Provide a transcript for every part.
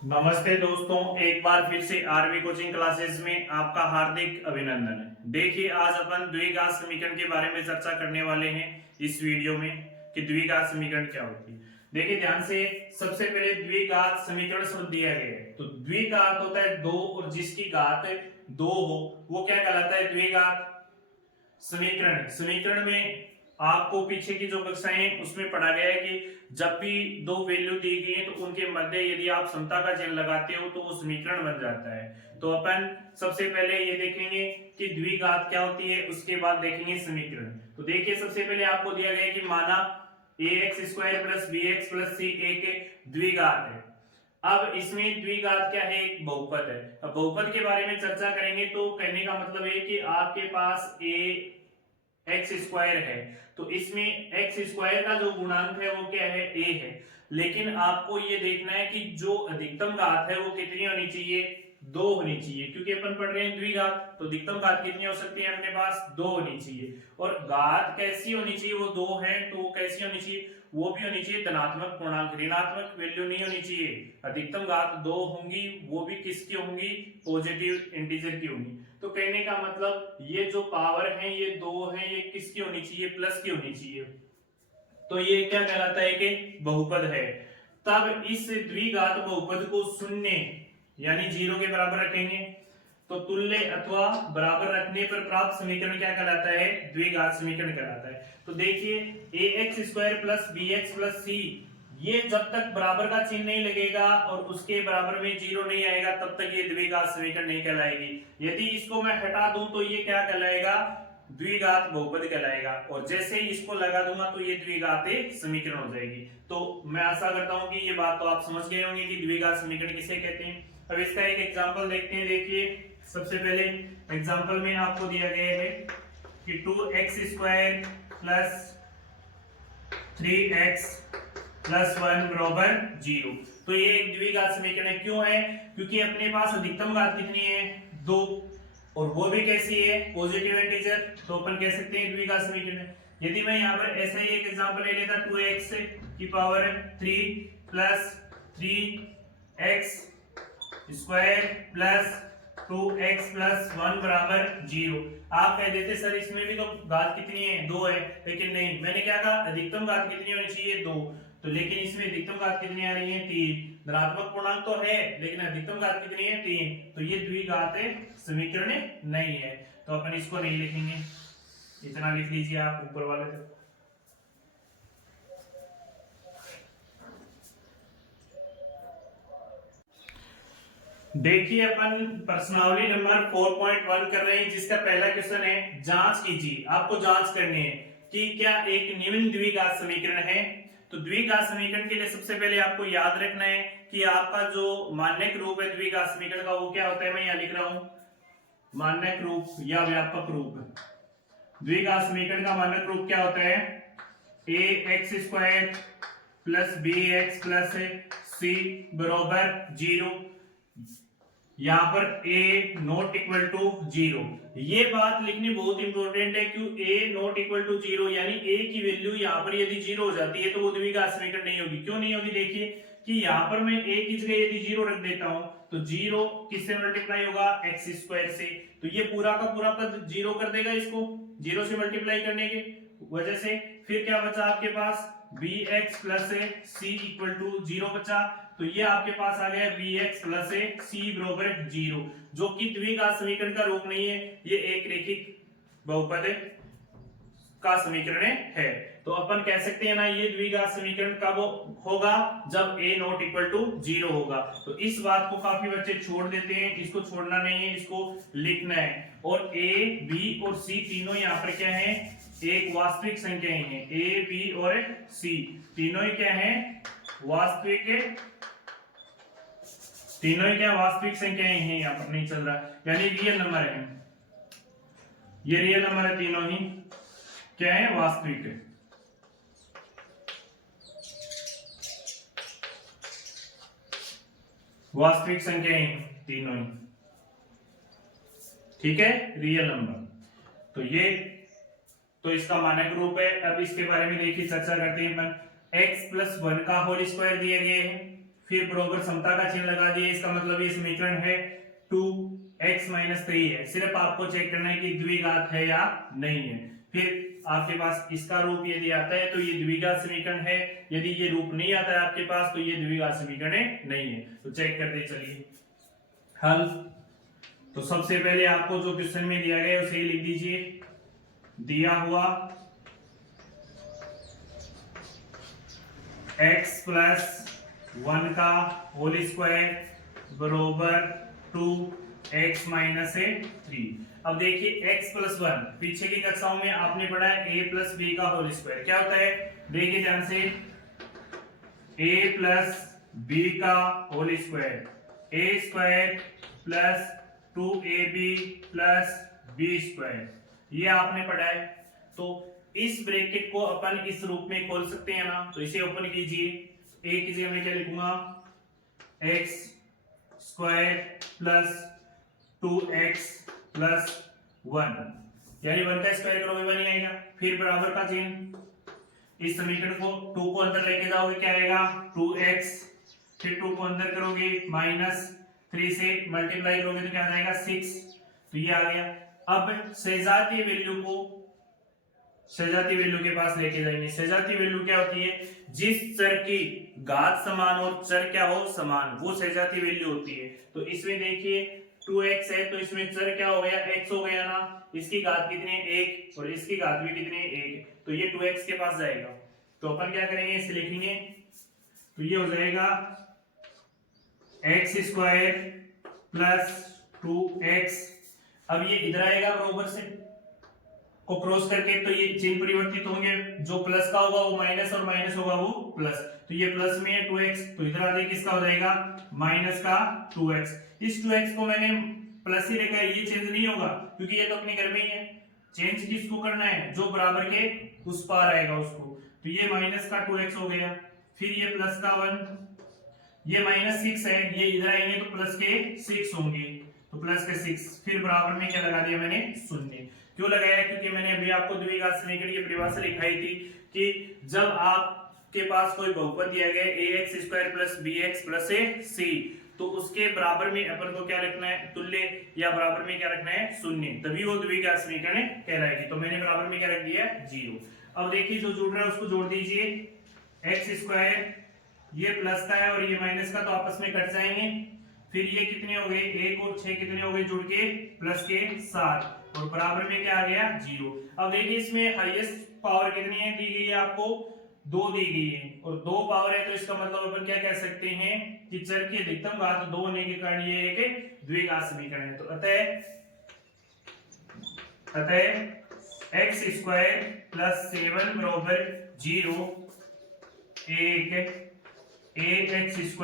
नमस्ते दोस्तों, एक बार फिर से आरवी कोचिंग क्लासेस में आपका हार्दिक अभिनंदन है। देखिए, आज अपन द्विघात समीकरण के बारे में चर्चा करने वाले हैं इस वीडियो में कि द्विघात समीकरण क्या होती है। देखिए ध्यान से, सबसे पहले द्विघात समीकरण शब्द दिया गया है। तो द्विघात होता है दो, और जिसकी घात दो हो वो क्या कहलाता है? द्विघात समीकरण। समीकरण में आपको पीछे की जो कक्षाएं उसमें पढ़ा गया है कि जब भी दो वैल्यू दी गई है तो उनके मध्य यदि आप समता का चिन्ह लगाते हो तो वो समीकरण बन जाता है। तो अपन सबसे पहले ये देखेंगे कि द्विघात क्या होती है, उसके बाद देखेंगे समीकरण। तो देखिए, सबसे पहले आपको दिया गया है कि माना ax² plus bx plus c एक द्विघात है। अब इसमें द्विघात क्या है? एक बहुपद है। अब बहुपद के बारे में चर्चा करेंगे तो कहने का मतलब है कि आपके पास x² है, तो इसमें x² का जो गुणांक है वो क्या है? a है। लेकिन आपको ये देखना है कि जो अधिकतम घात है वो कितनी होनी चाहिए? 2 होनी चाहिए, क्योंकि अपन पढ़ रहे हैं द्विघात। तो अधिकतम घात कितनी हो सकती है अपने पास? 2 होनी चाहिए। और घात कैसी होनी चाहिए? वो 2 है तो वो कैसी होनी चाहिए? वो भी होनी चाहिए धनात्मक पूर्णांक, ऋणात्मक वैल्यू नहीं होनी चाहिए। अधिकतम घात 2 होंगी, वो भी किसकी होंगी? पॉजिटिव इंटीजर की होंगी। तो कहने का मतलब ये जो पावर है ये 2 है, ये किसकी होनी चाहिए? प्लस की होनी चाहिए। तो ये क्या कहलाता है? कि बहुपद है। तब इस द्विघात बहुपद को शून्य यानी 0 के बराबर रखेंगे। तो तुल्य अथवा बराबर रखने पर प्राप्त समीकरण क्या कहलाता है? द्विघात समीकरण कहलाता है। तो देखिए, ax² plus bx plus c, ये जब तक बराबर का चिन्ह नहीं लगेगा और उसके बराबर में 0 नहीं आएगा तब तक ये द्विघात समीकरण नहीं कहलाएगी। यदि इसको मैं हटा दूं तो ये क्या कहलाएगा? द्विघात बहुपद कहलाएगा। और जैसे ही इसको लगा दूंगा तो ये द्विघात समीकरण हो जाएगी। तो मैं आशा करता हूं कि ये बात तो आप समझ गए होंगे कि द्विघात समीकरण किसे कहते हैं। अब इसका एक एग्जांपल देखते हैं। देखिए, सबसे पहले एग्जांपल में आपको दिया गया है कि 2x² प्लस 3x प्लस 1 बराबर 0। तो ये एक द्विघात समीकरण क्यों है? क्योंकि अपने पास अधिकतम घात कितनी है? 2, और वो भी कैसी है? Positive integer. तो अपन कह सकते हैं द्विघात समीकरण। यदि मैं यहाँ पर ऐसा ही एक एग्जांपल ले लेता, 2x की power 3 plus 3x square plus 2x plus 1 बराबर 0। आप कह देते सर इसमें भी तो घात कितनी है? 2 है। लेकिन नहीं, मैंने क्या कहा? अधिकतम घात कितनी होनी चाहिए? 2। तो लेकिन इसमें अधिकतम घात कितनी आ रही है? 3। धनात्मक पूर्णांक तो है लेकिन अधिकतम घात कितनी है? 3। तो ये द्विघात समीकरण नहीं है, तो अपन इसको नहीं लिखेंगे। इतना लिख लीजिए आप ऊपर वाले तक। देखिए, अपन प्रश्नावली नंबर 4.1 कर रहे हैं, जिसका पहला क्वेश्चन है जांच कीजिए। आपको जांच करनी है कि क्या एक निम्न द्विघात समीकरण है। तो द्विघात समीकरण के लिए सबसे पहले आपको याद रखना है कि आपका जो मानक रूप है द्विघात समीकरण का वो क्या होता है? मैं यहां लिख रहा हूं मानक रूप या व्यापक रूप। द्विघात समीकरण का मानक रूप क्या होता है? ax² plus bx plus c बराबर 0। यहां पर a नॉट इक्वल टू 0। ये बात लिखनी बहुत इंपॉर्टेंट है, क्यों? a नॉट इक्वल टू 0 यानी a की वैल्यू यहां पर यदि 0 हो जाती है तो वो द्विघात समीकरण नहीं होगी। क्यों नहीं होगी? देखिए कि यहां पर मैं a की जगह यदि 0 रख देता हूं तो 0 किससे मल्टीप्लाई होगा? x² से। तो ये पूरा का पूरा पद 0 कर देगा इसको, 0 से मल्टीप्लाई करने की वजह से। फिर क्या बचा आपके पास? bx plus c equal to 0 बचा। तो ये आपके पास आ गया bx प्लस c बराबर 0, जो कि द्विघात समीकरण का रूप नहीं है, ये एक रैखिक बहुपद का समीकरण है। तो अपन कह सकते हैं ना, ये द्विघात समीकरण कब होगा? जब a नॉट इक्वल टू 0 होगा। तो इस बात को काफी बच्चे छोड़ देते हैं, इसको छोड़ना नहीं है, इसको लिखना है। और a, b और c तीनों यहाँ पर क्या है? एक वास्तविक संख्याएं हैं। a, b और c तीनों ही क्या है? वास्तविक, तीनों ही क्या? वास्तविक संख्याएं हैं। यहाँ पर नहीं चल रहा, यानी रियल नंबर है। ये रियल नंबर है, तीनों ही क्या है? वास्तविक है। वास्तविक संख्याएं तीनों ही, ठीक है, रियल नंबर। तो ये तो इसका मानक रूप है। अब इसके बारे में देखिए चर्चा करते हैं अपन। x प्लस 1 का होल स्क्वायर दिया गया है, फिर बराबर समता का चिन्ह लगा दिया, इसका मतलब ये समीकरण है 2x-3 है। सिर्फ आपको चेक करना है कि द्विघात है या नहीं है। फिर आपके पास इसका रूप यदि आता है तो ये द्विघात समीकरण है, यदि ये रूप नहीं आता है आपके पास तो ये द्विघात समीकरण नहीं है। तो चेक करते चलिए हल। तो सबसे पहले आपको जो क्वेश्चन में दिया गया है उसे लिख दीजिए। दिया हुआ x + 1 का होल स्क्वायर बरोबर 2x-3। अब देखिए x + 1 पीछे की कक्षाओं में आपने पढ़ा है a + b का होल स्क्वायर। क्या होता है देखिए ध्यान से, a + b का whole square a² + 2ab + b², ये आपने पढ़ा है। तो इस ब्रैकेट को अपन इस रूप में खोल सकते हैं ना, तो इसे ओपन कीजिए। a की जगह मैं क्या लिखूंगा, x² + 2x + 1, यानी 1 का स्क्वायर करोगे 1 ही आएगा। फिर बराबर का चिन्ह, इस समीकरण को 2 को अंदर लेके जाओगे क्या आएगा 2x, फिर 2 को अंदर करोगे -3 से मल्टीप्लाई करोगे तो क्या आ जाएगा 6, तो ये आ गया। अब सजातीय वैल्यू के पास लेके जाएंगे। सजातीय वैल्यू क्या होती है, जिस चर की घात समान और चर क्या हो समान, वो सजातीय वैल्यू होती है। तो इसमें देखिए 2x है तो इसमें चर क्या हो गया x हो गया ना, इसकी घात कितनी है 1 और इसकी घात भी कितनी है 1, तो ये 2x के पास जाएगा। तो अपन क्या करेंगे इसे लिखेंगे, तो ये हो जाएगा x² + 2x। अब ये इधर आएगा बराबर से को क्रॉस करके, तो ये चिन्ह परिवर्तित होंगे, जो प्लस का होगा वो माइनस और माइनस होगा वो प्लस। तो ये प्लस में है 2x, तो इधर आ जाए किसका हो जाएगा माइनस का 2x। इस 2x को मैंने प्लस ही रखा है, ये चेंज नहीं होगा क्योंकि ये तो अपने घर में ही है। चेंज किसको करना है, जो बराबर के उस पार आएगा उसको। तो ये माइनस का 2x हो गया, फिर ये प्लस का 1, ये -6 है, ये इधर आएंगे तो प्लस के 6 होंगे, तो प्लस के 6, फिर बराबर में क्या लगा दिया मैंने 0। क्यों लगाया, क्योंकि मैंने अभी आपको द्विघात समीकरण की परिभाषा लिखाई थी कि जब आपके पास कोई बहुपद दिया गया ax² + bx + c, तो उसके बराबर में अपन को क्या रखना है तुल्य, या बराबर में क्या रखना है 0, तभी वो द्विघात समीकरण कहलाएगी। तो मैंने बराबर में क्या रख दिया 0। अब देखिए जो जुड़ रहा है उसको जोड़ दीजिए, x², ये प्लस का है और ये माइनस का, तो आपस में कट जाएंगे। फिर ये कितने हो गए 1 और 6 कितने हो गए जुड़ के प्लस के 7, और बराबर में क्या आ गया 0। अब देखिए इसमें हाईएस्ट पावर कितनी है दी गई है आपको 2 दी गई है, और 2 पावर है तो इसका मतलब अपन क्या कह सकते हैं कि चर की अधिकतम घात 2 होने के कारण ये एक द्विघात समीकरण है। तो अतः x² + 7 बराबर 0, एक ax² +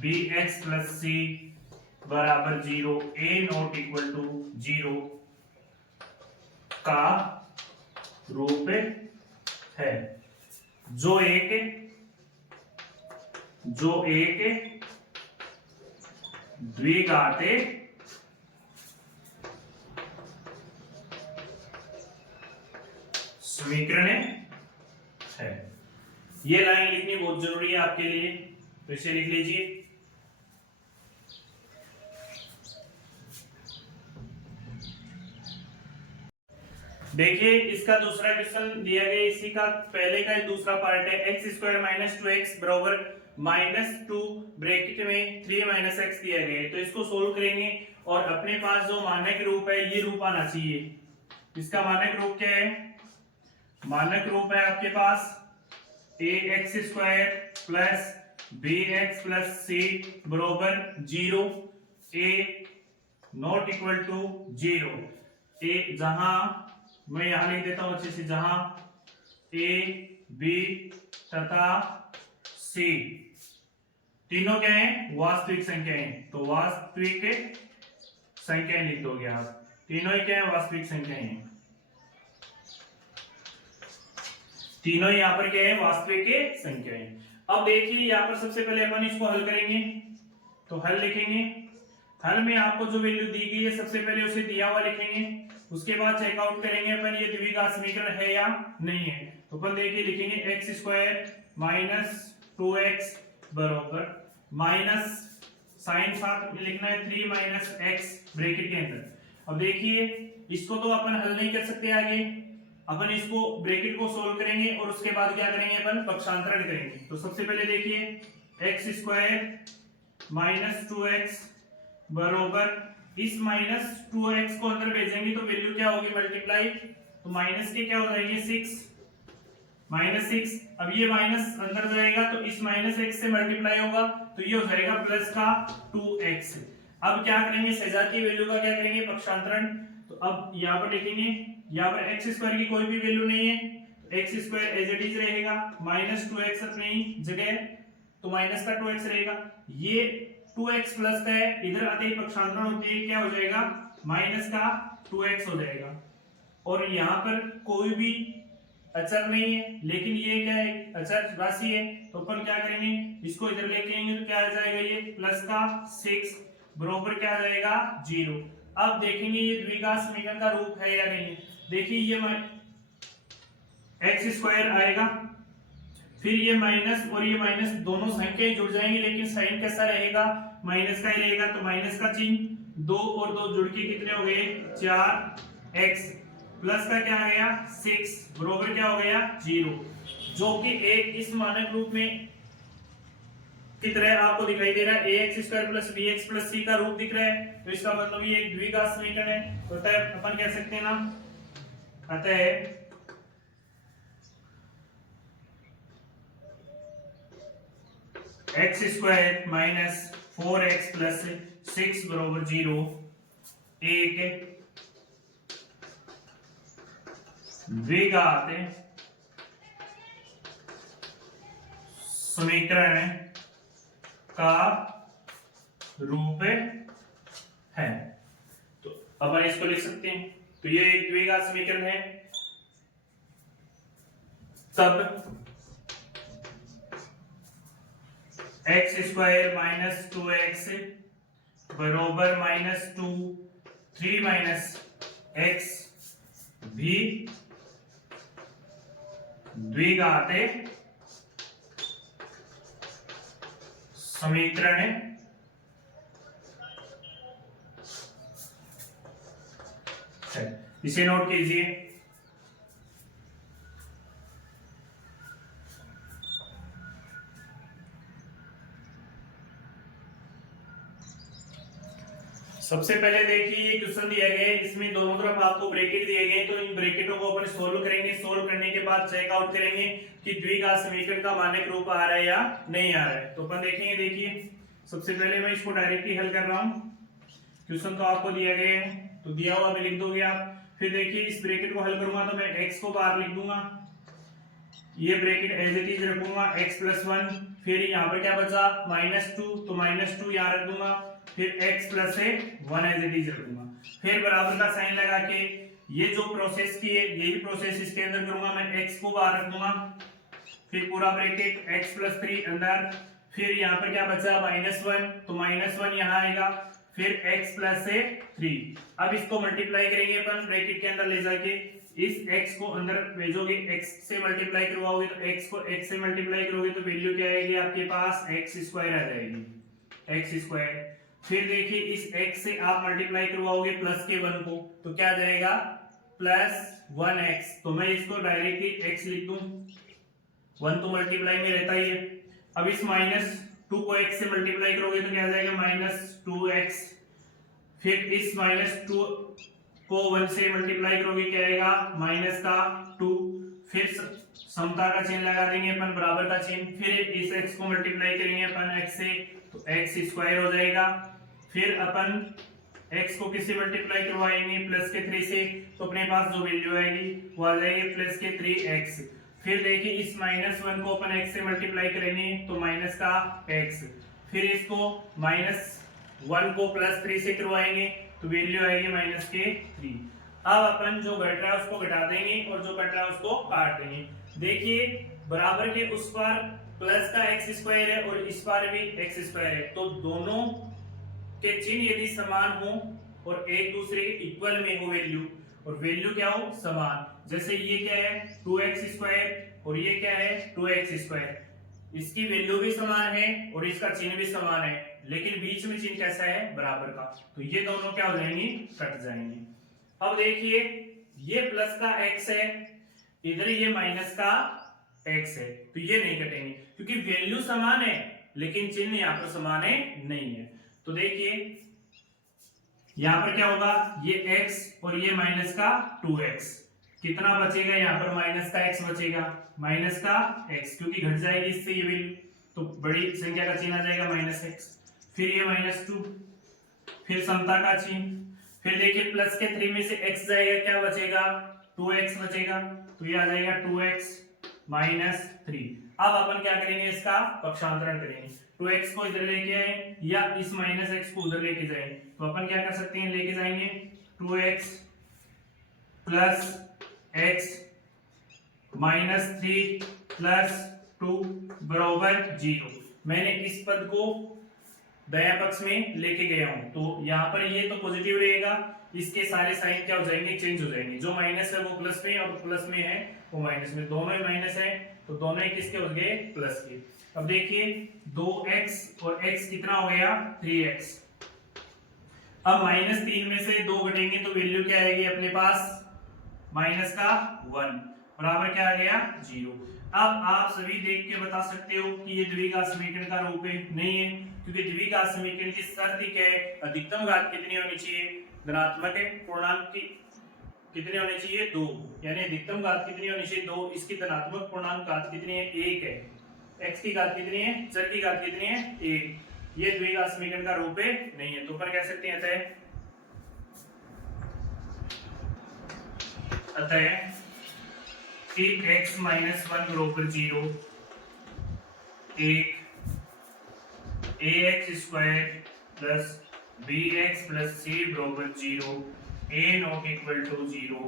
bx + c बराबर 0, a नॉट इक्वल टू 0 का रूप है, जो एक द्विघात समीकरण है। ये लाइन लिखनी बहुत जरूरी है आपके लिए, तो इसे लिख लीजिए। देखिए इसका दूसरा क्वेश्चन दिया गया, इसी का पहले का दूसरा पार्ट है, x² - 2x बराबर -2 ब्रैकेट में 3 - x दिया गया है। तो इसको सोल्व करेंगे और अपने पास जो मानक रूप है ये रूप आना चाहिए। इसका मानक रूप क्या है, मानक रूप है आपके पास ax² + bx + c बराबर 0, a नॉट इक्वल टू 0। ए जहां मैं यहां लिख देता हूं अच्छे से, जहां a b तथा c तीनों क्या है वास्तविक संख्याएं, तो वास्तविक संख्याएं लिख दोगे आप, तीनों ही क्या है वास्तविक संख्याएं हैं, तीनों यहाँ पर क्या है वास्तविक संख्याएं। अब देखिए यहाँ पर सबसे पहले अपन इसको हल करेंगे, तो हल लिखेंगे। हल में आपको जो वैल्यू दी गई है सबसे पहले उसे दिया हुआ लिखेंगे, उसके बाद चेकआउट करेंगे अपन ये द्विघात समीकरण है या नहीं है। तो अपन देखिए लिखेंगे x² - 2x बरोबर माइनस साइन साथ में लिखना है 3 माइनस एक्स ब्रैकेट के अंदर। अब देखिए इसको तो अपन हल नहीं कर सकते आगे, अपन इसको ब्रैकेट को सोल्व करेंगे और उसके बाद क्या करेंगे अपन पक्षांतरण करेंगे। तो सबसे पहले देखिए एक्स स्क्वायर माइनस 2x बरोबर इस माइनस 2x को अंदर भेजेंगे तो वैल्यू क्या होगी मल्टीप्लाई, तो माइनस के क्या हो जाएंगे 6 माइनस 6। अब ये माइनस अंदर जाएगा तो इस माइनस एक्स से मल्टीप्लाई होगा तो ये हो जाएगा प्लस का 2x। अब क्या करेंगे सजातीय वैल्यू का क्या करेंगे पक्षांतरण। तो अब यहाँ पर लिखेंगे, यहाँ पर एक्स स्क्वायर की कोई भी वैल्यू नहीं है, x square as it is रहेगा माइनस 2x अपनी जगह, तो माइनस का 2x रहेगा। ये 2x प्लस का है, इधर आते ही पक्षांतरण होते ही क्या हो जाएगा माइनस का 2x हो जाएगा। और यहाँ पर कोई भी अचर नहीं है, लेकिन ये क्या है अचर राशि है, तो अपन क्या करेंगे इसको इधर लेके आएंगे तो क्या आ जाएगा ये प्लस का 6 बराबर क्या आ जाएगा 0। अब देखेंगे ये द्विघात समीकरण का रूप है या नहीं। देखिए ये एक्स स्क्वायर आएगा, फिर ये माइनस और ये माइनस दोनों संख्याएं जुड़ जाएंगी, लेकिन साइन कैसा रहेगा माइनस का ही रहेगा, तो माइनस का चिन्ह 2 और 2 जुड़ के कितने हो गए 4x प्लस का क्या आ गया 6 बराबर क्या हो गया 0, जो कि एक इस मानक रूप में की तरह आपको दिखाई दे रहा है ax square plus bx plus c का रूप दिख रहा है। तो इसका मतलब ये एक द्विघात समीकरण है, तो अतः अपन कह सकते हैं ना, अतः x square minus 4x plus 6 बराबर 0 एक द्विघात समीकरण का रूप है। तो अपन इसको लिख सकते हैं, तो ये एक द्विघात समीकरण है। तब एक्स स्क्वायर माइनस 2x बरोबर माइनस 2 3 माइनस एक्स भी द्विघात समीकरण है, इसे नोट कीजिए। सबसे पहले देखिए ये क्वेश्चन दिया गया है, इसमें दोनों तरफ आपको ब्रैकेट दिए गए, तो इन ब्रैकेटों को अपन सोल्व करेंगे। सोल्व करने के बाद चेक आउट करेंगे कि द्विघात समीकरण का मानक रूप आ रहा है या नहीं आ रहा है। तो अपन देखेंगे, देखिए सबसे पहले मैं इसको डायरेक्टली हल कर रहा हूँ। क्वेश्चन तो आपको दिया गया है, तो दिया हुआ भी लिख दोगे आप। फिर देखिए इस ब्रैकेट को हल करूंगा तो मैं x को बाहर लिख दूंगा, ये ब्रैकेट एज इट इज रखूंगा x प्लस 1, फिर यहाँ पर क्या बचा -2, तो -2 यहाँ रख दूंगा, फिर x plus 1 as it is रखूंगा, फिर बराबर का साइन लगा के ये जो प्रोसेस की है यही प्रोसेस इसके अंदर करूंगा। मैं x को बाहर रख दूंगा, फिर पूरा ब्रैकेट x प्लस 3 अंदर, फिर यहाँ पर क्या बचा -1, तो -1 यहाँ आएगा, फिर x प्लस 3। अब इसको मल्टीप्लाई करेंगे अपन ब्रैकेट के अंदर ले जाके, इस x को अंदर भेजोगे, x से मल्टीप्लाई करवाओगे तो x को x से मल्टीप्लाई करोगे तो वैल्यू क्या आएगी आपके पास x स्क्वायर आ जाएगी, x स्क्वायर। फिर देखिए इस x से आप मल्टीप्लाई करवाओगे प्लस के 1 को, तो क्या जाएगा प्लस 1x, तो मैं इसको डायरेक्टली x लिख दूं, 1 तो मल्टीप्लाई में रहता ही है। अब इस -2 को x से मल्टीप्लाई करोगे तो क्या आ जाएगा -2x, फिर इस -2 को 1 से मल्टीप्लाई करोगे क्या आएगा -2, फिर समता का चिन्ह लगा देंगे अपन, बराबर का चिन्ह, फिर इस x को मल्टीप्लाई करेंगे अपन x से, तो x स्क्वायर हो जाएगा। फिर अपन x को किससे मल्टीप्लाई करवाएंगे प्लस के 3 से, तो अपने पास जो वैल्यू आएगी वो आ जाएगी प्लस के 3x। फिर देखिए इस -1 को अपन x से मल्टीप्लाई करेंगे तो माइनस का x, फिर इसको -1 को प्लस 3 से करवाएंगे तो वैल्यू आएगी माइनस के 3। अब अपन जो घट रहा है उसको घटा देंगे और जो कट रहा है उसको काट देंगे। देखिए बराबर के उस पर प्लस का x स्क्वायर है और इस पर भी x स्क्वायर है, तो दोनों के चिन्ह यदि समान हो और एक दूसरे के इक्वल में हो वैल्यू, और वैल्यू क्या हो समान, जैसे ये क्या है 2x स्क्वायर और ये क्या है 2x स्क्वायर, इसकी वैल्यू भी समान है और इसका चिन्ह भी समान है, लेकिन बीच में चिन्ह कैसा है, बराबर का। तो ये दोनों क्या हो जाएंगी, कट जाएंगी। अब देखिए ये प्लस का x है, इधर ये माइनस का x है, तो ये नहीं कटेंगे क्योंकि वैल्यू समान है लेकिन चिन्ह यहाँ पर समान है नहीं है। तो देखिए यहाँ पर क्या होगा, ये x और ये माइनस का 2x, कितना बचेगा यहाँ पर, माइनस का x बचेगा, माइनस का x, क्योंकि घट जाएगी इससे ये वैल्यू, तो बड़ी संख्या का चिन्ह आ जाएगा माइनस x। फिर ये -2, फिर समता का चिन्ह, फिर देखिए प्लस के 3 में से x जाएगा, क्या बचेगा, 2x बचेगा, तो ये आ जाएगा 2x - 3। अब अपन क्या करेंगे, इसका पक्षांतरण करेंगे, 2x को इधर लेके आए या इस -x को उधर लेके जाए, तो अपन क्या कर सकते हैं, लेके जाएंगे 2x + x - 3 + 2 = 0। मैंने इस पद को दायां पक्ष में लेके गया हूं, तो यहाँ पर ये तो पॉजिटिव रहेगा, इसके सारे साइन क्या हो जाएंगे, चेंज हो जाएंगे, जो माइनस है वो प्लस में और प्लस में है वो माइनस में, दोनों ही माइनस है तो दोनों ही किसके हो गए, प्लस के। अब देखिए 2x और x कितना हो गया, 3x। अब -3 में से 2 घटेंगे तो वैल्यू क्या आएगी अपने पास, माइनस का 1 बराबर क्या आ गया, 0। अब आप सभी देख के बता सकते हो कि ये द्विघात समीकरण का रूप है, नहीं है, क्योंकि द्विघात समीकरण की शर्त क्या है, अधिकतम घात कितनी होनी चाहिए, धनात्मक है, पूर्णांक की कितनी होनी चाहिए, 2, यानी अधिकतम घात कितनी होनी चाहिए, 2, इसकी धनात्मक पूर्णांक घात कितनी है, 1 है, x की घात कितनी है, चर की घात कितनी है, 1। ये द्विघात समीकरण का रूप है नहीं है, तो ऊपर कह सकते हैं अतः कि x - 1 बराबर 0, 1 ax² + bx + c बराबर 0, a ≠ 0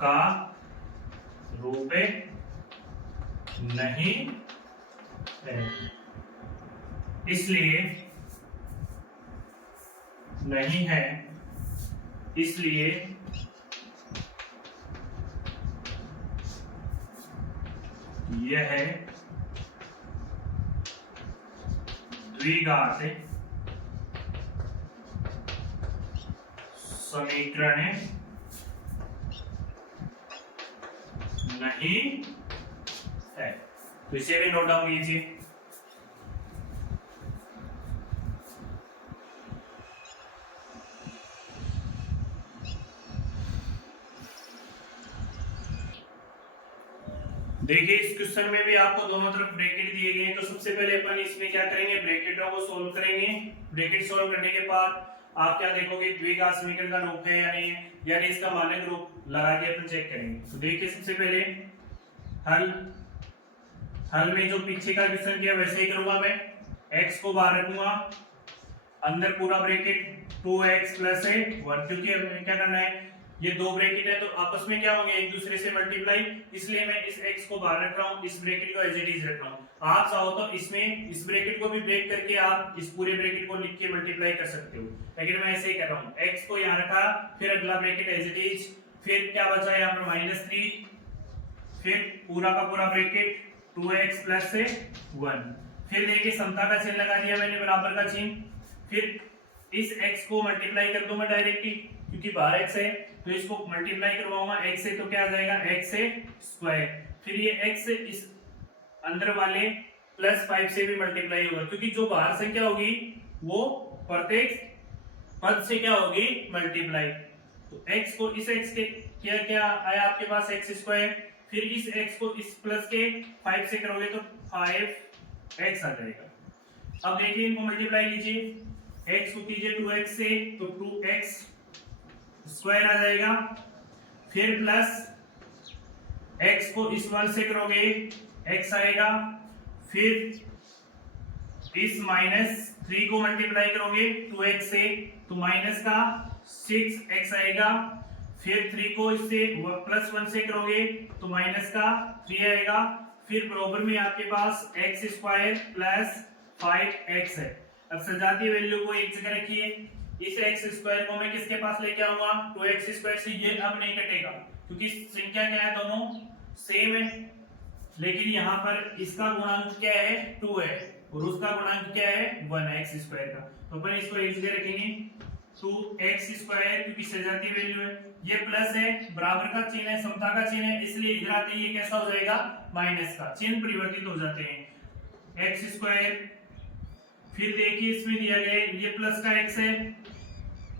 का रूप नहीं है, इसलिए नहीं है, इसलिए यह द्विघात समीकरण नहीं है। तो इसे भी नोट डाउन कीजिए। देखिए इस क्वेश्चन में भी आपको दोनों तरफ ब्रैकेट दिए गए हैं, तो सबसे पहले अपन इसमें क्या करेंगे, ब्रैकेटों को सोल्व करेंगे। ब्रैकेट सोल्व करने के बाद आप क्या देखोगे, द्विघात समीकरण का रूप है या नहीं है, यानी इसका मानक रूप लगा के अपन चेक करेंगे। तो देखिए सबसे पहले हल में जो पीछे का क्वेश्चन किया वैसे ही करूंगा मैं, x को बाहर रखूंगा, अंदर पूरा ब्रैकेट 2x + 1, क्योंकि हमें क्या करना है, ये दो ब्रैकेट है तो आपस में क्या होंगे, एक दूसरे से मल्टीप्लाई, इसलिए मैं इस x को बाहर रख रहा हूं, इस ब्रैकेट को एज इट इज रख रहा हूं। आप चाहो तो इसमें इस ब्रैकेट को भी ब्रेक करके आप इस पूरे ब्रैकेट को लिख के मल्टीप्लाई कर सकते हो, लेकिन मैं ऐसे ही कर रहा हूं, x को यहां रखा, फिर अगला ब्रैकेट एज इट इज, फिर क्या बचा यहां पर -3, फिर पूरा का पूरा ब्रैकेट 2x + 1, फिर देखिए समता का चिन्ह लगा दिया मैंने, बराबर का चिन्ह, फिर इस x को मल्टीप्लाई कर दूंगा डायरेक्टली, क्योंकि बाहर x है तो इसको मल्टीप्लाई करवाऊंगा x से, तो क्या आ जाएगा x², फिर ये x इस अंदर वाले +5 से भी मल्टीप्लाई होगा, क्योंकि जो बाहर संख्या होगी वो प्रत्येक पद से क्या होगी, मल्टीप्लाई। तो x को इस x के क्या आया आपके पास x², फिर इस x को इस प्लस के 5 से करोगे तो 5x आ जाएगा। अब देखिए इनको मल्टीप्लाई कीजिए, x को कीजिए 2x से तो 2x² आ जाएगा, फिर प्लस x को इस 1 से करोगे x आएगा, फिर इस -3 को मल्टीप्लाई करोगे 2x से तो माइनस का 6x आएगा, फिर 3 को इससे +1 से करोगे तो माइनस का 3 आएगा, फिर बराबर में आपके पास x² + 5x है। अब सजातीय वैल्यू को एक जगह रखिए, इस x² को मैं किसके पास लेके आऊंगा, 2x² से, ये अब नहीं कटेगा क्योंकि संख्या क्या है, दोनों सेम है, लेकिन यहाँ पर इसका गुणांक क्या है 2 है और उसका गुणांक क्या है 1 एक्स स्क्वायर का। तो अपन इसको एक जगह रखेंगे 2x स्क्वायर क्योंकि सजातीय वैल्यू है, ये प्लस है, बराबर का चिन्ह है, समता का चिन्ह है, इसलिए इधर आते ही ये कैसा हो जाएगा माइनस का चिन्ह परिवर्तित हो जाते हैं x स्क्वायर। फिर देखिए इसमें दिया गया है ये प्लस का x है,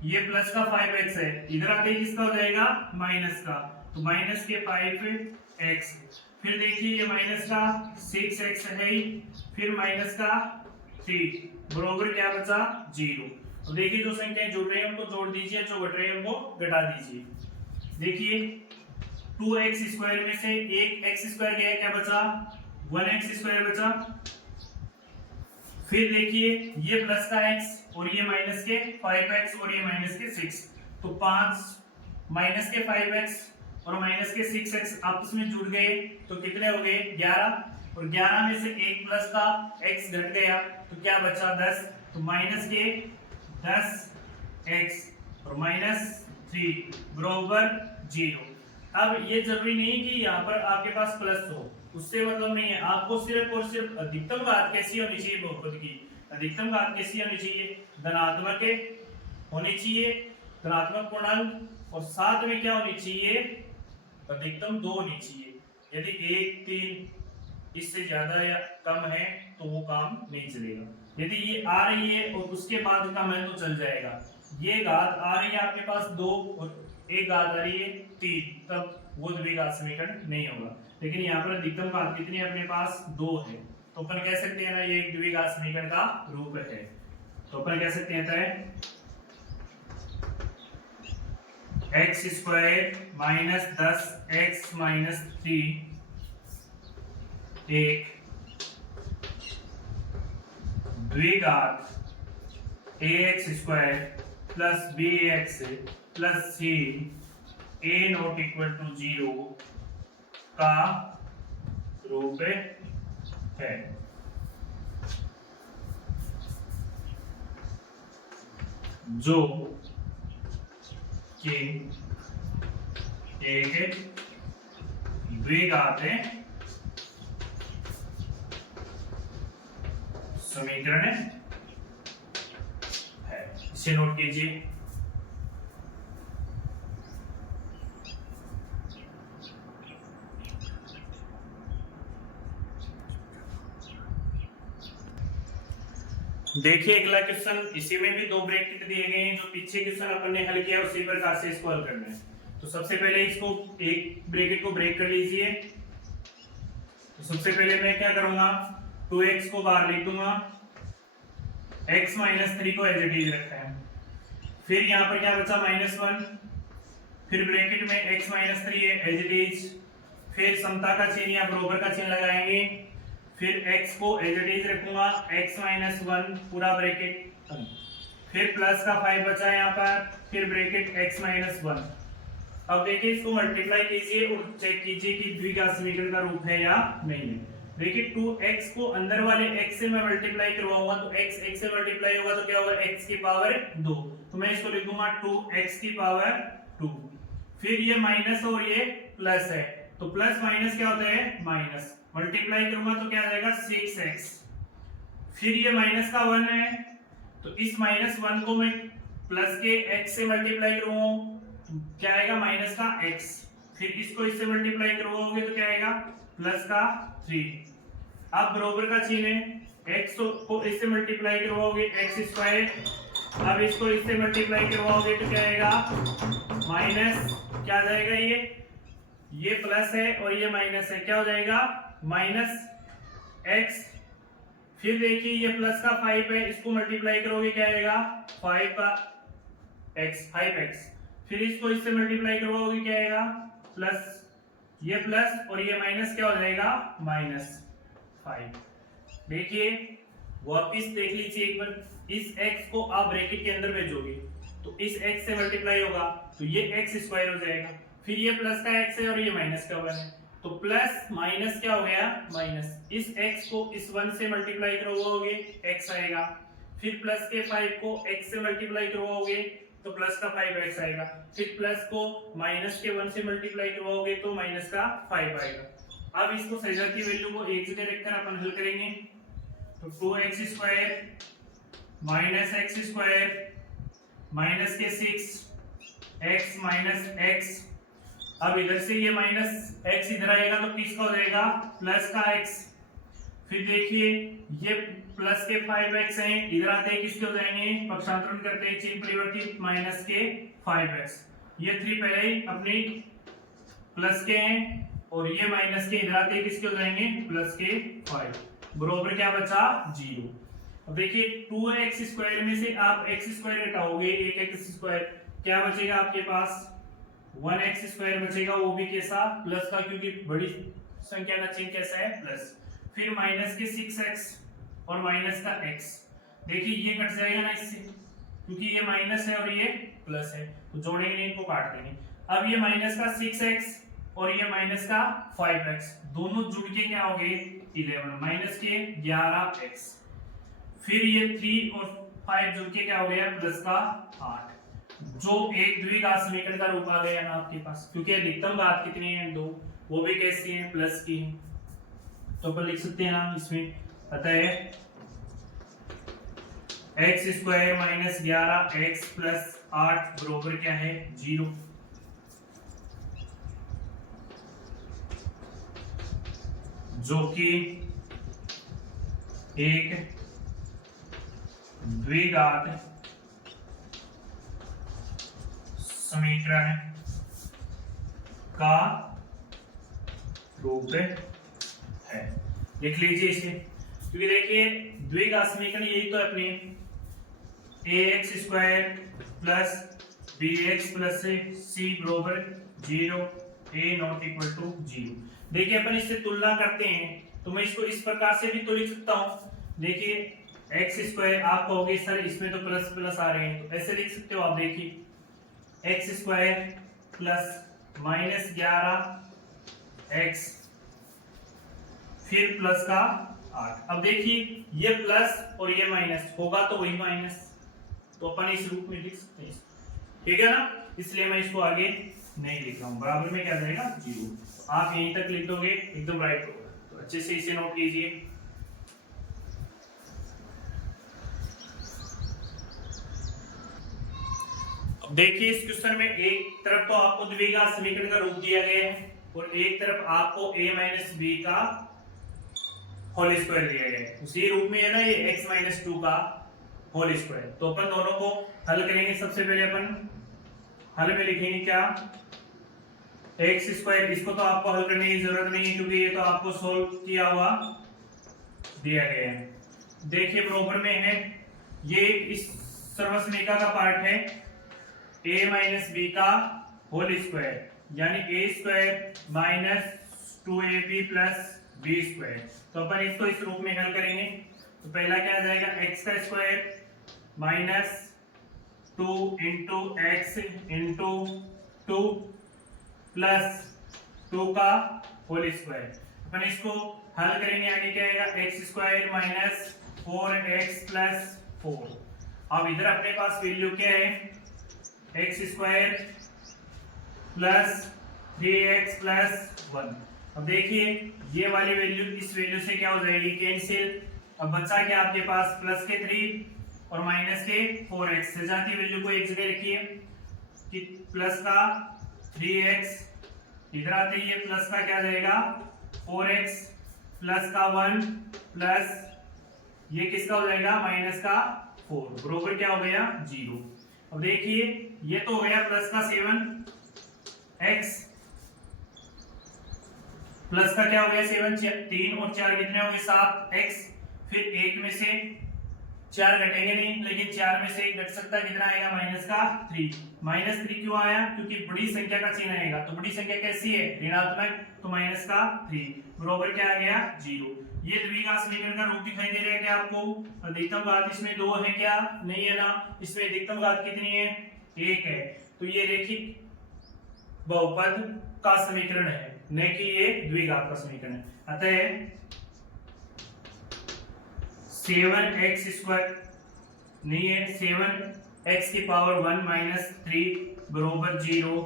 ये प्लस का 5x है, इधर आते ही किसका हो जाएगा माइनस का, तो माइनस के 5x। फिर देखिए ये माइनस का 6x है ही, फिर माइनस का 3 बराबर क्या बचा 0। तो देखिए जो संख्याएं जुड़ रही हैं उनको जोड़ दीजिए, जो घट रही है उनको घटा दीजिए। देखिए 2x स्क्वायर में से एक x स्क्वायर गया, क्या बचा 1x स्क्वायर बचा। फिर देखिए ये प्लस का x और ये माइनस के 5x और ये माइनस के 6, तो 5 माइनस के 5x और माइनस के 6x आपस में जुड़ गए तो कितने हो गए 11, और 11 में से एक प्लस का x घट गया तो क्या बचा 10, तो माइनस के 10x और माइनस 3 बराबर 0। अब ये जरूरी नहीं कि यहाँ पर आपके पास प्लस हो, उससे मतलब नहीं है, आपको सिर्फ और सिर्फ अधिकतम घात कैसी होनी चाहिए बहुपद की, अधिकतम घात कैसी होनी चाहिए धनात्मक होनी चाहिए, धनात्मक पूर्णांक, और साथ में क्या होनी चाहिए अधिकतम 2 होनी चाहिए। यदि 1 3 इससे ज्यादा या कम है तो वो काम नहीं चलेगा। यदि ये आ रही है और उसके बाद कम है तो चल जाएगा। ये घात आ रही है आपके पास 2 और एक घात आ रही है 3, तब वो द्विघात समीकरण नहीं होगा। लेकिन यहाँ पर अधिकतम घात कितनी है अपने पास 2 है, तो अपन कह सकते हैं ना ये एक द्विघात समीकरण का रूप है। तो अपन कह सकते हैं x square minus 10x minus 3 एक द्विघात ax square plus bx plus c a not equal to 0 का रूप है। जो कि एक द्विघात समीकरण है, इसे नोट कीजिए। देखिए अगला क्वेश्चन, इसी में भी 2 ब्रैकेट दिए गए हैं, जो पीछे क्वेश्चन अपन ने हल किया उसी प्रकार से इसको हल करना है। तो सबसे पहले इसको एक ब्रैकेट को ब्रेक कर लीजिए। तो सबसे पहले मैं क्या करूंगा 2x को बाहर लिख दूंगा, x माइनस 3 को एज इट इज रखा है, फिर यहाँ पर क्या बचा -1, फिर ब्रैकेट में x माइनस 3 है एज इट इज, फिर समता का चिन्ह या बराबर का चिन्ह लगाएंगे, फिर x को एज इट इज रखूंगा x माइनस 1 पूरा ब्रैकेट, फिर प्लस का 5 बचा यहाँ पर, फिर ब्रैकेट x माइनस 1। अब देखिए इसको मल्टीप्लाई कीजिए और चेक कीजिए कि द्विघात समीकरण का रूप है या नहीं है। देखिए 2x को अंदर वाले x से मैं मल्टीप्लाई करवाऊंगा तो x से मल्टीप्लाई होगा तो क्या होगा x की पावर 2, तो मैं इसको लिख दूंगा 2x की पावर 2। फिर ये माइनस और ये प्लस है, तो प्लस माइनस क्या होता है माइनस, मल्टीप्लाई करूंगा तो क्या आ जाएगा 6x। फिर ये माइनस का 1 है, तो इस -1 को मैं प्लस के x से मल्टीप्लाई करूंगा क्या आएगा माइनस का x, फिर इसको इससे मल्टीप्लाई करवाओगे तो क्या आएगा प्लस का 3। अब बराबर का चिन्ह है, x को इससे मल्टीप्लाई करवाओगे x स्क्वायर, अब इसको इससे मल्टीप्लाई करवाओगे तो क्या आएगा माइनस, क्या आ जाएगा ये प्लस है और ये माइनस है, क्या हो जाएगा माइनस x। फिर देखिए ये प्लस का 5 है, इसको मल्टीप्लाई करोगे क्या आएगा 5 का x 5x, फिर इसको इससे मल्टीप्लाई करवाओगे क्या आएगा प्लस, ये प्लस और ये माइनस क्या हो जाएगा -5। देखिए वापिस देख लीजिए एक बार, इस x को आप ब्रैकेट के अंदर भेजोगे तो इस x से मल्टीप्लाई होगा तो ये x स्क्वायर हो जाएगा, फिर ये प्लस का x है और ये माइनस का 1 है, तो प्लस माइनस क्या हो गया माइनस, इस x को इस 1 से मल्टीप्लाई करवाओगे x आएगा, फिर प्लस के 5 को x से मल्टीप्लाई करवाओगे तो प्लस का 5x आएगा, फिर प्लस को माइनस के 1 से मल्टीप्लाई करवाओगे तो माइनस का 5 आएगा। अब इसको सजाती वैल्यू को एक जगह रखकर अपन हल करेंगे। तो 2x square minus x square minus के 6 x माइनस x। अब इधर से ये माइनस x इधर आएगा तो किसका हो जाएगा प्लस का x। फिर देखिए ये प्लस के 5x हैं, इधर आते हैं किसके हो जाएंगे पक्षांतरण करते हैं चिन्ह परिवर्तित माइनस के 5x। ये 3 पहले ही अपनी प्लस के हैं और ये माइनस के इधर आते हैं किसके हो जाएंगे प्लस के 5 बराबर क्या बचा 0। अब देखिए 2x स्क्वायर में से आप x स्क्वायर घटाओगे 1x स्क्वायर, क्या बचेगा आपके पास 1x स्क्वायर बचेगा, वो भी कैसा प्लस का, क्योंकि बड़ी संख्या का चिन्ह कैसा है प्लस। फिर माइनस के 6x और माइनस का x, देखिए ये कट जाएगा ना इससे, क्योंकि ये माइनस है और ये प्लस है तो जोड़ेंगे नहीं, इनको काट देंगे। अब ये माइनस का 6x और ये माइनस का 5x दोनों जुड़ के क्या हो गए 11 माइनस के 11x। फिर ये 3 और 5 जुड़ के क्या हो गया प्लस का 8, जो एक द्विघात समीकरण का रूप आ गया ना आपके पास, क्योंकि अधिकतम घात कितनी है 2, वो भी कैसी है प्लस की है। तो अपन लिख सकते हैं ना इसमें, अतः x square minus 11x plus 8 बराबर क्या है 0। जो कि एक द्विघात समीकरण का रूप है। लिख लीजिए इसे, क्योंकि देखिए द्विघात समीकरण यही तो अपनी ax square plus bx plus c बराबर 0 a नॉट इक्वल टू 0। देखिए अपन इससे तुलना करते हैं तो मैं इसको इस प्रकार से भी तो लिख सकता हूं। देखिए x स्क्वायर आप कहोगे सर इसमें तो प्लस प्लस आ रहे हैं, तो ऐसे लिख सकते हो आप। देखिए x square plus minus 11x फिर प्लस का 8। अब देखिए ये प्लस और ये माइनस होगा तो वही माइनस, तो अपन इस रूप में लिख सकते हैं, ठीक है ना। इसलिए मैं इसको आगे नहीं लिख रहा हूं, बराबर में क्या जाएगा 0। आप यहीं तक लिख दोगे एकदम राइट होगा, तो अच्छे से इसे नोट कीजिए। अब देखिए इस क्वेश्चन में एक तरफ तो आपको द्विघात समीकरण का रूप दिया गया है और एक तरफ आपको a माइनस बी का होल स्क्वायर दिया गया है। उसी रूप में है ना ये x माइनस 2 का होल स्क्वायर। तो अपन दोनों को हल करेंगे। सबसे पहले अपन हल में लिखेंगे क्या एक्स स्क्वायर, इसको तो आपको हल करने की जरूरत नहीं है क्योंकि ये तो आपको सोल्व किया हुआ दिया गया है। देखिए बराबर में है, ये इस सर्वसमीका का पार्ट है a माइनस बी का होल स्क्वायर, यानी a square minus 2ab plus b square. तो अपन इसको इस रूप में हल करेंगे। तो पहला क्या आ जाएगा x का square minus 2 into x into 2 plus 2 का होल स्क्वायर। अपन इसको हल करेंगे, आगे क्या आएगा x square minus 4x plus 4। अब इधर अपने पास वैल्यू क्या है x square plus 3x plus 1। अब देखिए ये वाली वैल्यू इस वैल्यू से क्या हो जाएगी कैंसिल। अब बचा क्या आपके पास प्लस के 3 और माइनस के 4x। सजाती वैल्यू को एक जगह लिखिए कि प्लस का 3x, इधर आते ही ये प्लस का क्या जाएगा 4x प्लस का 1 प्लस ये किसका हो जाएगा माइनस का 4 बराबर क्या हो गया 0। अब देखिए ये तो हो गया प्लस का 7x प्लस का क्या हो गया 7, 3 और 4 कितने हो गए 7x। फिर 1 में से 4 घटेंगे नहीं, लेकिन 4 में से 1 घट सकता है, कितना आएगा माइनस का 3। माइनस 3 क्यों आया क्योंकि बड़ी संख्या का चिन्ह आएगा, तो बड़ी संख्या कैसी है ऋणात्मक, तो माइनस का 3 बराबर क्या आ गया 0। ये द्विघात समीकरण का रूप दिखाई दे रहा है क्या आपको। अधिकतम घात इसमें 2 है क्या नहीं है ना, इसमें अधिकतम घात कितनी है 1 है। तो ये रैखिक बहुपद का समीकरण है, न कि ये द्विघात का समीकरण है। अतः 7x स्क्वायर नहीं है 7x की पावर 1 माइनस 3 बराबर 0।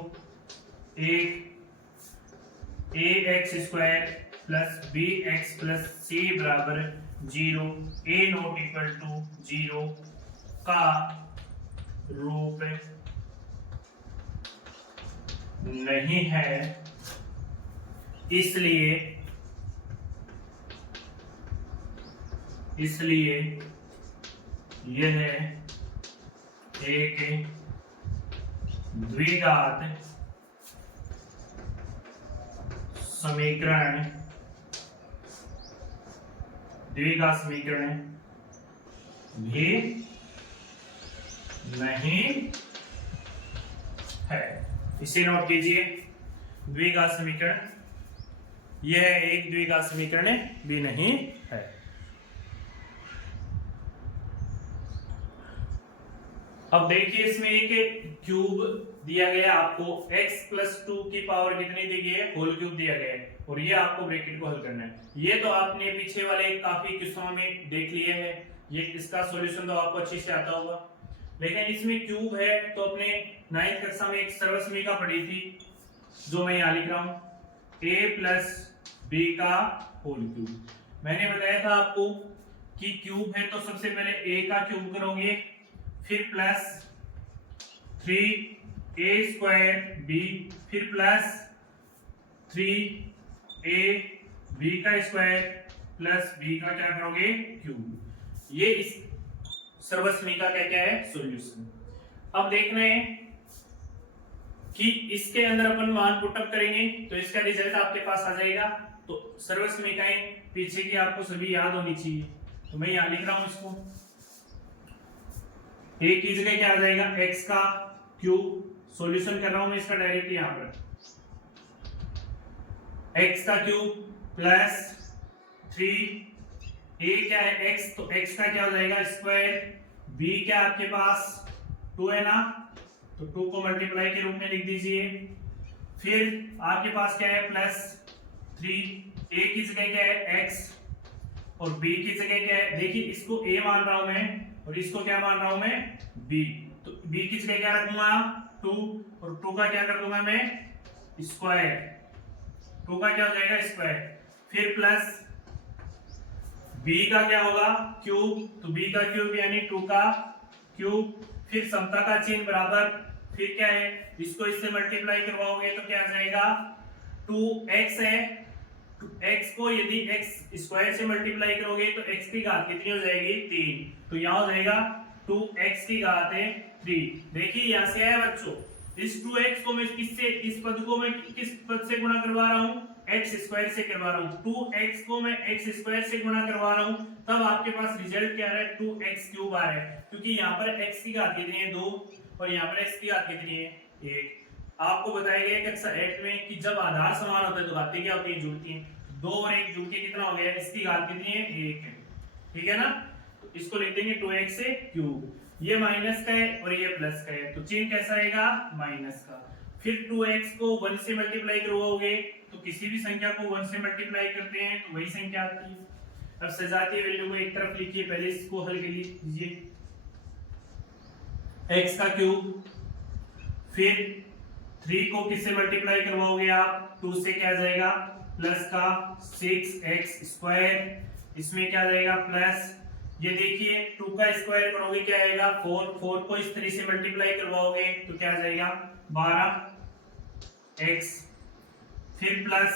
ax square plus B X plus C बराबर 0, ए नॉट इक्वल टू 0 का रूप नहीं है, इसलिए यह एक द्विघात समीकरण भी नहीं है। इसे नोट कीजिए, द्विघात समीकरण, यह एक द्विघात समीकरण भी नहीं है। अब देखिए इसमें एक क्यूब दिया गया आपको, x प्लस 2 की पावर कितनी दी गई है, होल क्यूब दिया गया है, और ये आपको ब्रैकेट को हल करना है। ये तो आपने पीछे वाले काफी किस्सों में देख लिए हैं, ये इसका सॉल्यूशन तो आपको अच्छे से आता होगा। लेकिन इसमें क्यूब है तो अपने 9th कक्षा में एक सर्वसमीका पढ़ी थी, जो मैं यहाँ लिख रहा हूं, a प्लस बी का होल क्यूब। मैंने बताया था आपको कि क्यूब है तो सबसे पहले a का क्यूब करोगे, फिर प्लस 3a स्क्वायर b, फिर प्लस 3ab का स्क्वायर प्लस b का क्या करोगे, क्यूब। ये इस सर्वसमीका का क्या है, सॉल्यूशन। अब देखना है कि इसके अंदर अपन मान पुटअप करेंगे तो इसका रिजल्ट आपके पास आ जाएगा। तो सर्वसमीकाएं पीछे की आपको सभी याद होनी चाहिए, तो मैं यहां लिख रहा हूं इसको। एक की जगह क्या आ जाएगा, x का क्यूब, सॉल्यूशन कर रहा हूं मैं इसका डायरेक्ट यहां पर, x का क्यूब प्लस 3a क्या है x, तो x का क्या हो जाएगा स्क्वायर, b क्या आपके पास 2 है ना, तो 2 को मल्टीप्लाई के रूप में लिख दीजिए। फिर आपके पास क्या है प्लस 3a की जगह क्या है x, और b की जगह क्या है, देखिए इसको a मान रहा हूं मैं और इसको क्या मान रहा हूं मैं, b, तो b की जगह क्या रखूंगा 2, और 2 का क्या कर दूंगा मैं स्क्वायर, 2 का क्या हो जाएगा स्क्वायर, फिर प्लस b का क्या होगा क्यूब, तो b का क्यूब यानी 2 का क्यूब, फिर समता का चिन्ह बराबर, फिर क्या है इसको इससे मल्टीप्लाई करवाओगे तो क्या आ जाएगा 2x है, x को यदि x स्क्वायर से मल्टीप्लाई करोगे तो x की घात कितनी हो जाएगी 3, तो यहाँ हो जाएगा 2x की घात है 3। देखिए यहाँ से आया बच्चों, इस 2x को मैं किससे, इस पद को मैं किस पद से गुणा करवा रहा हूँ, x स्क्वायर से करवा रहा हूँ। 2x को मैं x स्क्वायर से गुणा करवा रहा हूँ, तब आपके पास रिजल्ट क्या आ रहा है 2x क्यूब आ रहा है, क्योंकि यहाँ पर x की घात कितनी है 2 और यहाँ पर x की घात कितनी है 1। आपको बताया गया कि कक्षा 8 में कि जब आधार समान होता है तो घातें क्या होती हैं, जुड़ती हैं। 2 और 1 जुड़ के कितना हो गया, इसकी घात कितनी है 1 है, ठीक है ना। तो इसको लिख देंगे 2x से क्यूब, ये माइनस का है और ये प्लस का है, तो चिन्ह कैसा आएगा माइनस का। फिर 2x को 1 से मल्टीप्लाई करवाओगे तो किसी भी संख्या को 1 से मल्टीप्लाई करते हैं तो वही संख्या आती है। अब सजातीय वैल्यू को एक तरफ लिखिए, पहले इसको हल कर लीजिए, x का क्यूब, फिर 3 को किससे मल्टीप्लाई करवाओगे आप 2 से, क्या जाएगा प्लस का 6x स्क्वायर, इसमें क्या जाएगा प्लस, ये देखिए 2 का स्क्वायर करोगे क्या आएगा 4, 4 को इस तरह से मल्टीप्लाई करवाओगे तो क्या जाएगा 12x, फिर प्लस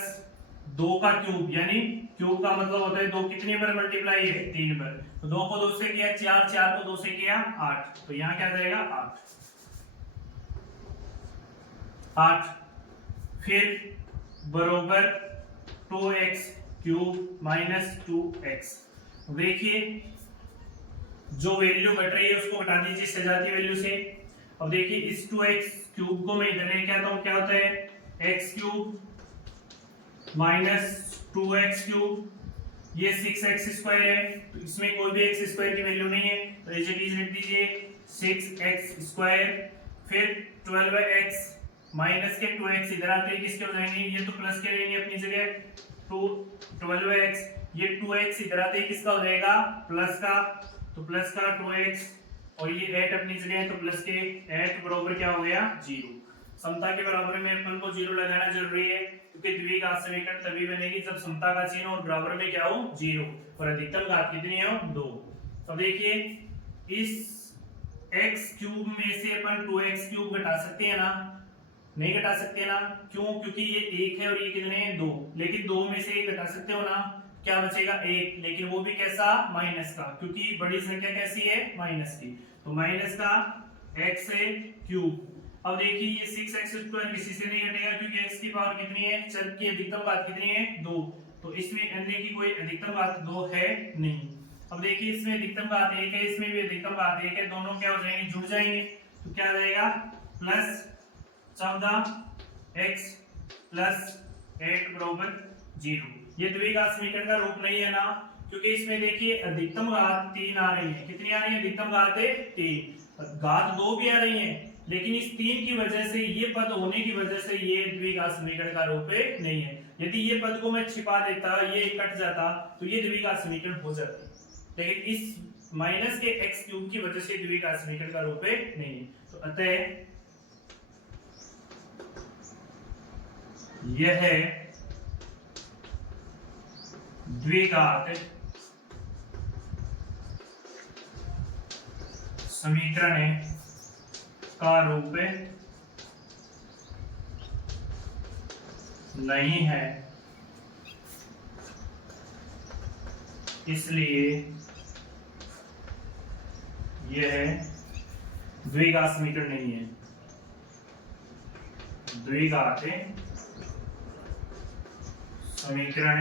2 का क्यूब, यानी क्यूब का मतलब होता है 2 कितनी बार मल्टीप्लाई है 3 बार, तो 2 को 2 से किया 4, 4 को 2 से किया 8, तो यहाँ क्या जाएगा 8, फिर बरोबर 2x क्यूब माइनस 2x। देखिए जो वैल्यू घट रही है उसको हटा दीजिए सजातीय वैल्यू से। अब देखिए इस 2x क्यूब को मैं इधर लेके आता हूं, क्या होता है x cube minus 2x cube, ये 6x स्क्वायर है, तो इसमें कोई भी x स्क्वायर की वैल्यू नहीं है तो एज इट इज लिख दीजिए 6x स्क्वायर, फिर 12x माइनस के 2x इधर आते हैं किसके हो जाएंगे, ये तो प्लस के रहेंगे अपनी जगह, तो 12x, ये 2x इधर आते हैं किसका हो जाएगा प्लस का, तो प्लस का 2x, और ये 8 अपनी जगह है तो प्लस के 8 बराबर क्या हो गया 0। समता के बराबर में अपन को 0 लगाना जरूरी है, क्योंकि द्विघात समीकरण तभी बनेगी जब समता का चिन्ह और बराबर में क्या हो 0 और अधिकतम घात कितनी हो 2। तो देखिए इस x क्यूब में से अपन 2x क्यूब घटा सकते हैं ना, नहीं घटा सकते ना, क्यों? क्योंकि ये 1 है और ये कितने हैं 2, लेकिन 2 में से 1 घटा सकते हो ना, क्या बचेगा 1, लेकिन वो भी कैसा माइनस का, क्योंकि बड़ी संख्या कैसी है माइनस की, तो माइनस का x है क्यूब। अब देखिए ये 6x² किसी से नहीं घटेगा क्योंकि x की पावर कितनी है, चर की अधिकतम घात कितनी है 2, तो इसमें अन्य की कोई अधिकतम घात 2 है नहीं। अब देखिए इसमें अधिकतम घात 1 है, इसमें भी अधिकतम घात 1 है, दोनों क्या हो जाएंगे जुड़ जाएंगे, तो क्या आ जाएगा प्लस 14x प्लस 8 बराबर 0। ये द्विघात समीकरण का रूप नहीं है ना, क्योंकि इसमें देखिए अधिकतम घात 3 आ रही है, कितनी आ रही है अधिकतम घात है 3, घात 2 भी आ रही है, लेकिन इस 3 की वजह से ये पद होने की वजह से ये द्विघात समीकरण का रूप नहीं है। यदि ये पद को मैं छिपा देता, ये कट जाता, तो ये द्विघात समीकरण हो जाती, लेकिन इस माइनस के x क्यूब की वजह से द्विघात समीकरण का रूप नहीं है। तो अतः यह द्विघात समीकरण का रूप नहीं है, इसलिए यह द्विघात समीकरण नहीं है, द्विघात समीकरण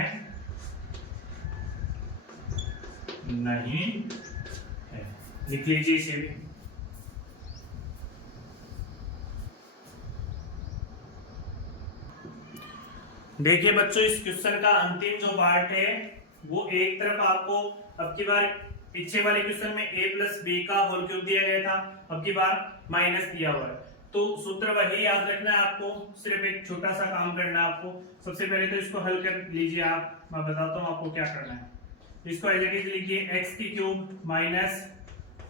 नहीं है। लिख लीजिए इसे भी। देखिए बच्चों इस क्वेश्चन का अंतिम जो पार्ट है वो एक तरफ आपको अब की बार पीछे वाले क्वेश्चन में a प्लस बी का होल क्यूब दिया गया था, अब की बार माइनस दिया हुआ है, तो सूत्र वही याद रखना है आपको, सिर्फ एक छोटा सा काम करना है आपको। सबसे पहले तो इसको हल कर लीजिए आप, मैं बताता हूँ आपको क्या करना है। इसको एज इट इज लिखिए x की क्यूब माइनस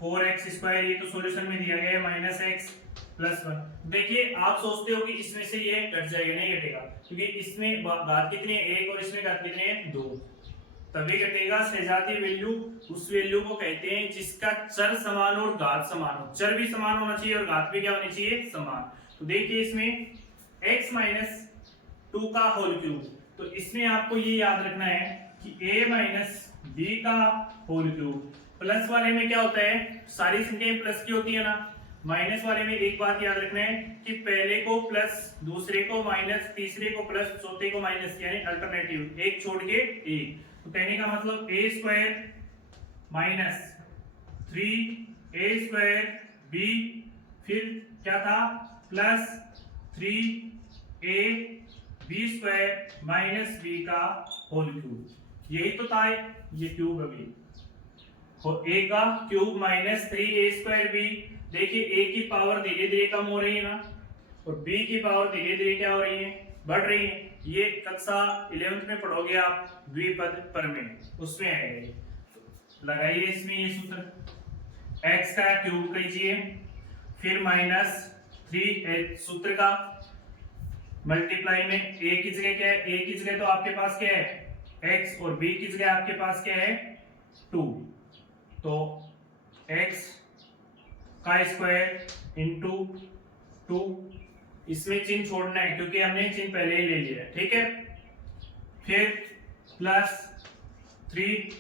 4x², ये तो सॉल्यूशन में दिया गया है माइनस x प्लस 1। देखिए आप सोचते हो कि इसमें से ये कट जाएगा, नहीं घटेगा, क्योंकि इसमें घात कितनी है 1 और इसमें घात कितनी है 2, तभी घटेगा। सजातीय वैल्यू उस वैल्यू को कहते हैं जिसका चर समान और घात समान हो, चर भी समान होना चाहिए और घात भी क्या होनी चाहिए समान। तो देखिए इसमें x - 2 का होल क्यूब, तो इसमें आपको ये याद रखना है कि a - b का होल क्यूब। प्लस वाले में क्या होता है, सारी संख्याएं प्लस की होती है ना, माइनस वाले में एक बात याद रखना है कि पहले को प्लस, दूसरे को माइनस, तीसरे को प्लस, चौथे को माइनस, यानी अल्टरनेटिव, एक छोड़ के एक। तो कहने का मतलब a² माइनस 3a² b, फिर क्या था प्लस 3ab² माइनस b का होल क्यूब, यही तो था ये क्यूब अभी। और a का क्यूब माइनस 3a² b, देखिए a की पावर धीरे धीरे कम हो रही है ना, और b की पावर धीरे धीरे क्या हो रही है, बढ़ रही है। ये कक्षा 11th में पढ़ोगे आप द्विपद प्रमेय, उसमें आएगा। लगाइए इसमें ये सूत्र, x का क्यूब कीजिए, फिर माइनस 3 सूत्र का मल्टीप्लाई में a की जगह क्या है, a की जगह तो आपके पास क्या है x, और b की जगह आपके पास क्या है 2, तो x का स्क्वायर इंटू 2, इसमें चिन्ह छोड़ना है क्योंकि हमने चिन्ह पहले ही ले लिया है, ठीक है। फिर प्लस 3,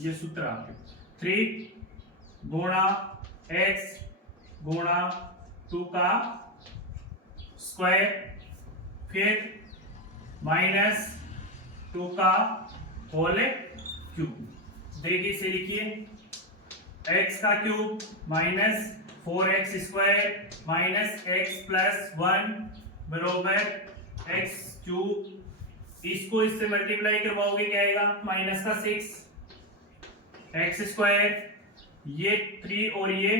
ये सूत्र आपके 3 गुणा x गुणा 2 का स्क्वायर, फिर माइनस 2 का होल क्यूब। देखिए इसे लिखिए, x का cube minus 4x² minus x plus 1 बराबर x क्यूब, इसको इससे मल्टीप्लाई करवाओगे क्या आएगा माइनस का 6x², ये 3 और ये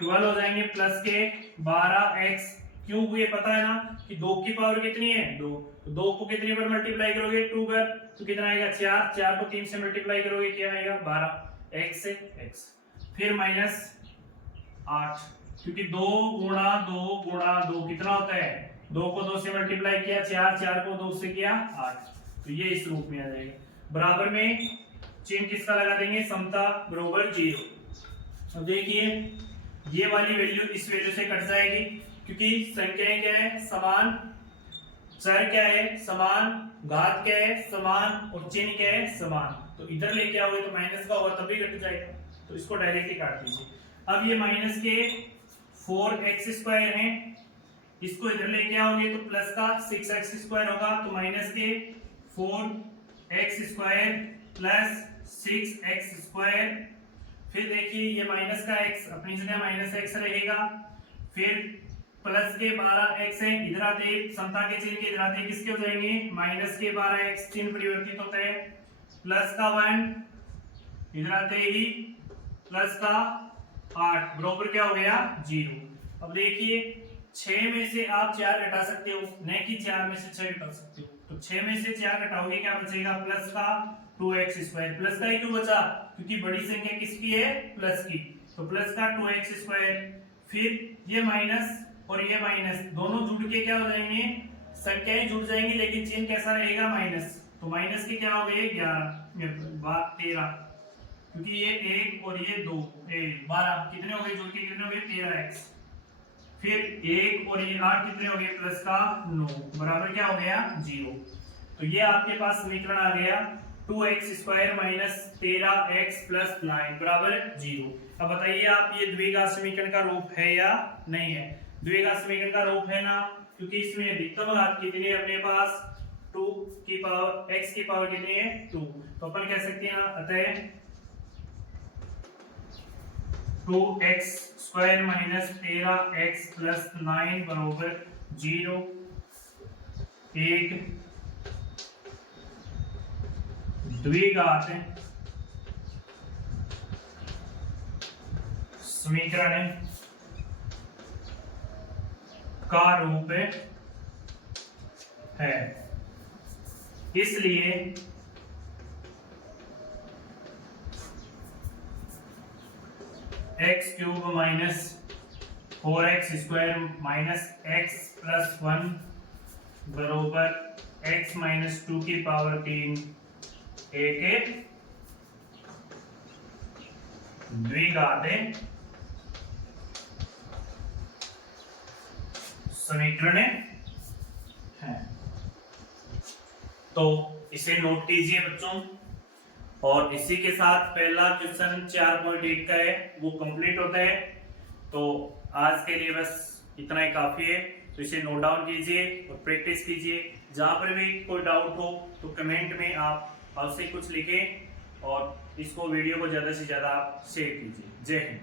12 हो जाएंगे, प्लस के 12x क्यूब। ये पता है ना कि 2 की पावर कितनी है 2, तो 2 को कितने पर मल्टीप्लाई करोगे 2 पर, तो कितना आएगा 4, 4 को 3 से मल्टीप्लाई करोगे क्या आएगा 12, x से x, फिर माइनस 8, क्योंकि 2 कितना होता है, 2 को 2 से मल्टीप्लाई किया 4, 4 को 2 से किया 8, तो ये इस रूप में आ जाएगा। बराबर में चिन्ह किसका लगा देंगे, समता बराबर 0। अब देखिए ये वाली वैल्यू इस वैल्यू से कट जाएगी, क्योंकि संख्याएं क्या है, समान, चर क्या है समान, घात क्या है समान, और चिन्ह क्या है समान। तो इधर लेके आओगे तो माइनस का होगा तभी कट जाएगा, तो इसको डायरेक्टली काट दीजिए। अब ये माइनस के 4x² है, इसको इधर लेके आओगे तो प्लस का 6x² होगा, तो माइनस के 4x² प्लस 6x²। फिर देखिए ये माइनस का x अपनी जगह माइनस x रहेगा, फिर प्लस के 12x है, इधर आते समता के चिन्ह के इधर आते किसके हो जाएंगे, माइनस के 12x, चिन्ह परिवर्तित होता है, प्लस का 1 इधर आते ही प्लस का 8 बराबर क्या हो गया 0। अब देखिए 6 में से आप 4 घटा सकते हो, नहीं कि 4 में से 6 घटा सकते हो, तो 6 में से 4 घटाओगे क्या बचेगा, प्लस का 2x²। प्लस का ही क्यों बचा, क्योंकि बड़ी संख्या किसकी है, प्लस की, तो प्लस का 2x²। फिर ये माइनस और ये माइनस दोनों जुड़ के क्या हो जाएंगे, संख्याएं जुड़ जाएंगी, लेकिन चिन्ह कैसा रहेगा माइनस, तो माइनस के क्या हो गए 13, क्योंकि ये 1 और ये 2 12 कितने हो गए, जुड़ के कितने हो गए 13x। फिर 1 और ये 8 कितने हो गए, प्लस का 9 बराबर क्या हो गया 0। तो ये आपके पास समीकरण आ गया 2x² माइनस 13x प्लस 9 बराबर 0। अब बताइए आप ये द्विघात समीकरण का रूप है या नहीं है, द्विघात समीकरण का रूप है ना, क्योंकि इसमें अधिकतम घात कितनी है अपने पास 2 की पावर x की पावर कितनी है 2, तो अपन कह सकते हैं अतः 2x² माइनस 13x प्लस 9 बराबर 0 एक द्विघात समीकरण का रूप है। इसलिए x³ minus 4x² minus x plus 1 बराबर x माइनस 2 की पावर 3 एक द्विघात समीकरण है। तो इसे नोट कीजिए बच्चों, और इसी के साथ पहला क्वेश्चन 4.1 का है वो कंप्लीट होता है। तो आज के लिए बस इतना ही काफी है, तो इसे नोट डाउन कीजिए और प्रैक्टिस कीजिए। जहां पर भी कोई डाउट हो तो कमेंट में आप अवश्य कुछ लिखें, और इसको वीडियो को ज्यादा से ज्यादा आप शेयर कीजिए। जय हिंद।